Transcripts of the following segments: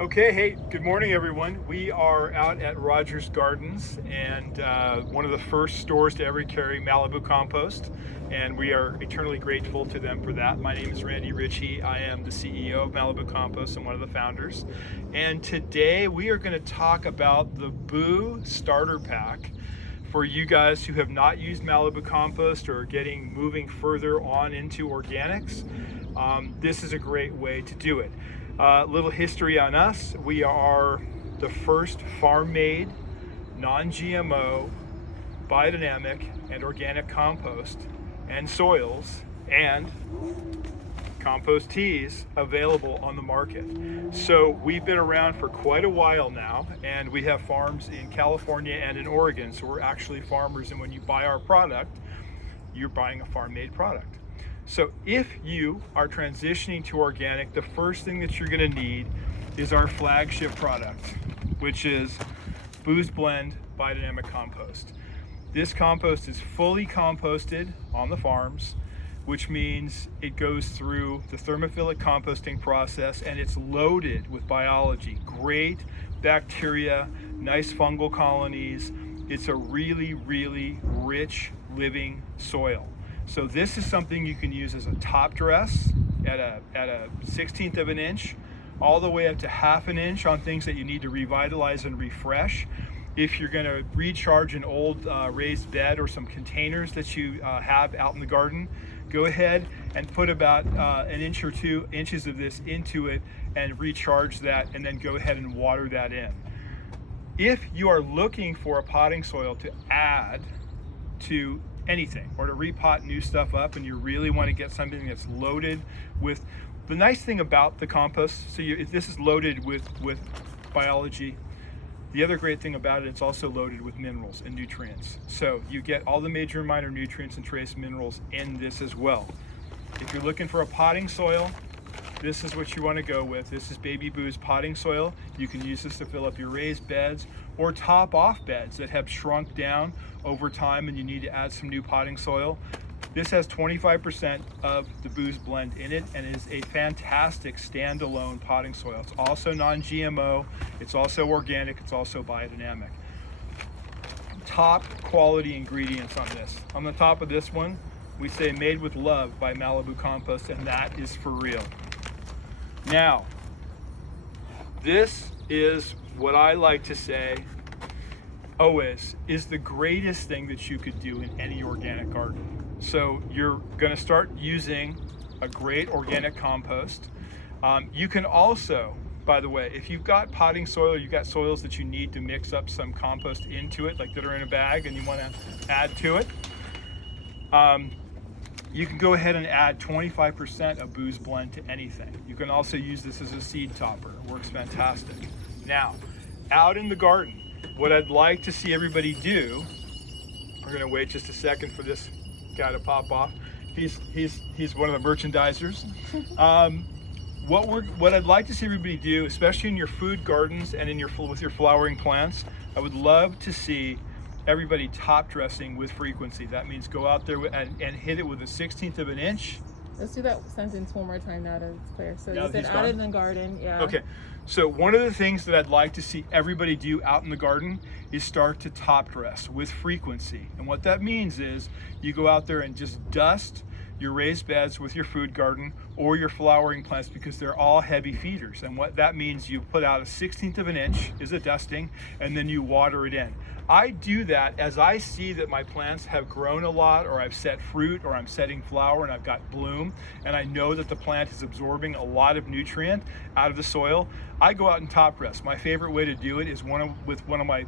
Okay, hey, good morning, everyone. We are out at Rogers Gardens and one of the first stores to ever carry Malibu compost, and we are eternally grateful to them for that. My name is Ritchie. I am the CEO of Malibu Compost and one of the founders. And today we are going to talk about the Boo Starter Pack for you guys who have not used Malibu compost or are moving further on into organics. This is a great way to do it. Little history on us. We are the first farm-made, non-GMO, biodynamic, and organic compost and soils and compost teas available on the market. So we've been around for quite a while now, and we have farms in California and in Oregon. So we're actually farmers, and when you buy our product, you're buying a farm-made product. So if you are transitioning to organic, the first thing that you're going to need is our flagship product, which is Boo's Blend Biodynamic Compost. This compost is fully composted on the farms, which means it goes through the thermophilic composting process, and it's loaded with biology, great bacteria, nice fungal colonies. It's a really, really rich living soil. So this is something you can use as a top dress at a 1/16 of an inch, all the way up to 1/2 an inch on things that you need to revitalize and refresh. If you're going to recharge an old raised bed or some containers that you have out in the garden, go ahead and put about an inch or 2 inches of this into it and recharge that, and then go ahead and water that in. If you are looking for a potting soil to add to anything or to repot new stuff up, and you really want to get something that's loaded with the nice thing about the compost, so this is loaded with biology. The other great thing about it, it's also loaded with minerals and nutrients. So you get all the major and minor nutrients and trace minerals in this as well. If you're looking for a potting soil, this is what you want to go with. This is Baby Boo's potting soil. You can use this to fill up your raised beds or top off beds that have shrunk down over time and you need to add some new potting soil. This has 25% of the Boo's Blend in it and is a fantastic standalone potting soil. It's also non-GMO, it's also organic, it's also biodynamic. Top quality ingredients on this. On the top of this one, we say made with love by Malibu Compost, and that is for real. Now, this is what I like to say always is the greatest thing that you could do in any organic garden. So you're going to start using a great organic compost. You can also, by the way, if you've got potting soil, you've got soils that you need to mix up some compost into it, like that are in a bag, and you want to add to it, you can go ahead and add 25% of Boo's Blend to anything. You can also use this as a seed topper. It works fantastic. Now, out in the garden, what I'd like to see everybody do, we're gonna wait just a second for this guy to pop off. He's one of the merchandisers. What I'd like to see everybody do, especially in your food gardens and with your flowering plants, I would love to see everybody top dressing with frequency. That means go out there and hit it with a 1/16 of an inch. Let's do that sentence one more time now that it's clear. So Now you that said he's out gone? in the garden, yeah. Okay, so one of the things that I'd like to see everybody do out in the garden is start to top dress with frequency. And what that means is you go out there and just dust your raised beds with your food garden or your flowering plants, because they're all heavy feeders. And what that means, you put out a 1/16 of an inch is a dusting, and then you water it in. I do that as I see that my plants have grown a lot, or I've set fruit, or I'm setting flower and I've got bloom, and I know that the plant is absorbing a lot of nutrient out of the soil. I go out and top dress. My favorite way to do it is with one of my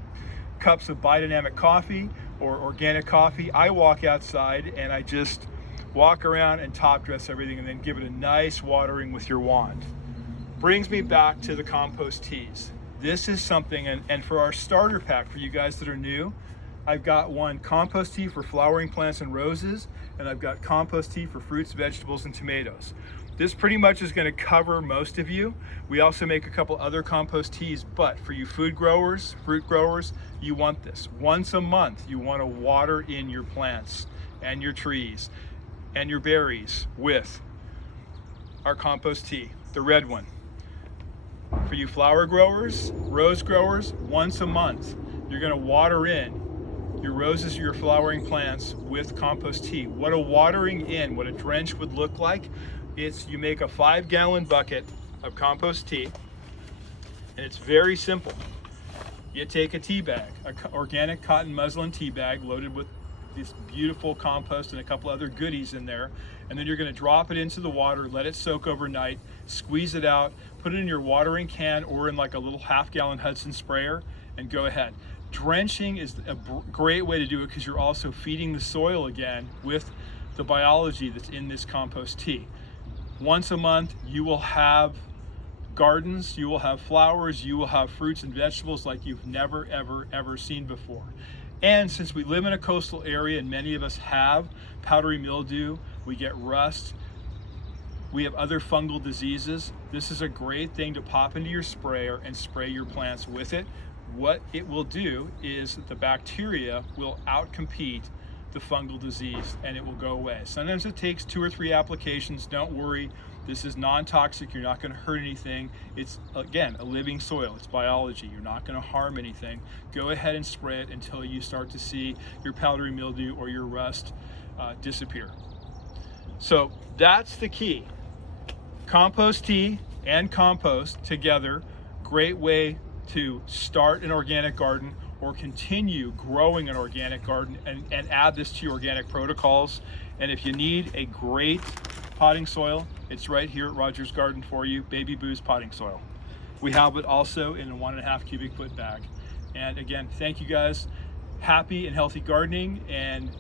cups of biodynamic coffee or organic coffee. I walk outside and I just walk around and top dress everything, and then give it a nice watering with your wand. Brings me back to the compost teas. This is something, and for our starter pack, for you guys that are new, I've got one compost tea for flowering plants and roses, and I've got compost tea for fruits, vegetables, and tomatoes. This pretty much is going to cover most of you. We also make a couple other compost teas, but for you food growers, fruit growers, you want this. Once a month, you want to water in your plants and your trees and your berries with our compost tea, the red one. For you flower growers, rose growers, once a month, you're gonna water in your roses, your flowering plants with compost tea. What a watering in, what a drench would look like, it's you make a 5-gallon bucket of compost tea, and it's very simple. You take a tea bag, an organic cotton muslin tea bag loaded with this beautiful compost and a couple other goodies in there, and then you're going to drop it into the water, let it soak overnight, squeeze it out, put it in your watering can or in like a little 1/2-gallon Hudson sprayer, and go ahead. Drenching is a great way to do it because you're also feeding the soil again with the biology that's in this compost tea. Once a month, you will have gardens, you will have flowers, you will have fruits and vegetables like you've never, ever seen before. And since we live in a coastal area and many of us have powdery mildew, we get rust, we have other fungal diseases, this is a great thing to pop into your sprayer and spray your plants with it. What it will do is the bacteria will outcompete the fungal disease and it will go away. Sometimes it takes 2 or 3 applications. Don't worry, this is non-toxic, you're not going to hurt anything. It's, again, a living soil, it's biology, you're not going to harm anything. Go ahead and spray it until you start to see your powdery mildew or your rust disappear. So that's the key. Compost tea and compost together, great way to start an organic garden or continue growing an organic garden and add this to your organic protocols. And if you need a great potting soil, it's right here at Rogers Garden for you, Baby Boo's potting soil. We have it also in a 1.5 cubic foot bag. And again, thank you guys. Happy and healthy gardening. And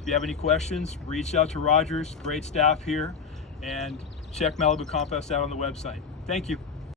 if you have any questions, reach out to Rogers, great staff here, and check Malibu Compost out on the website. Thank you.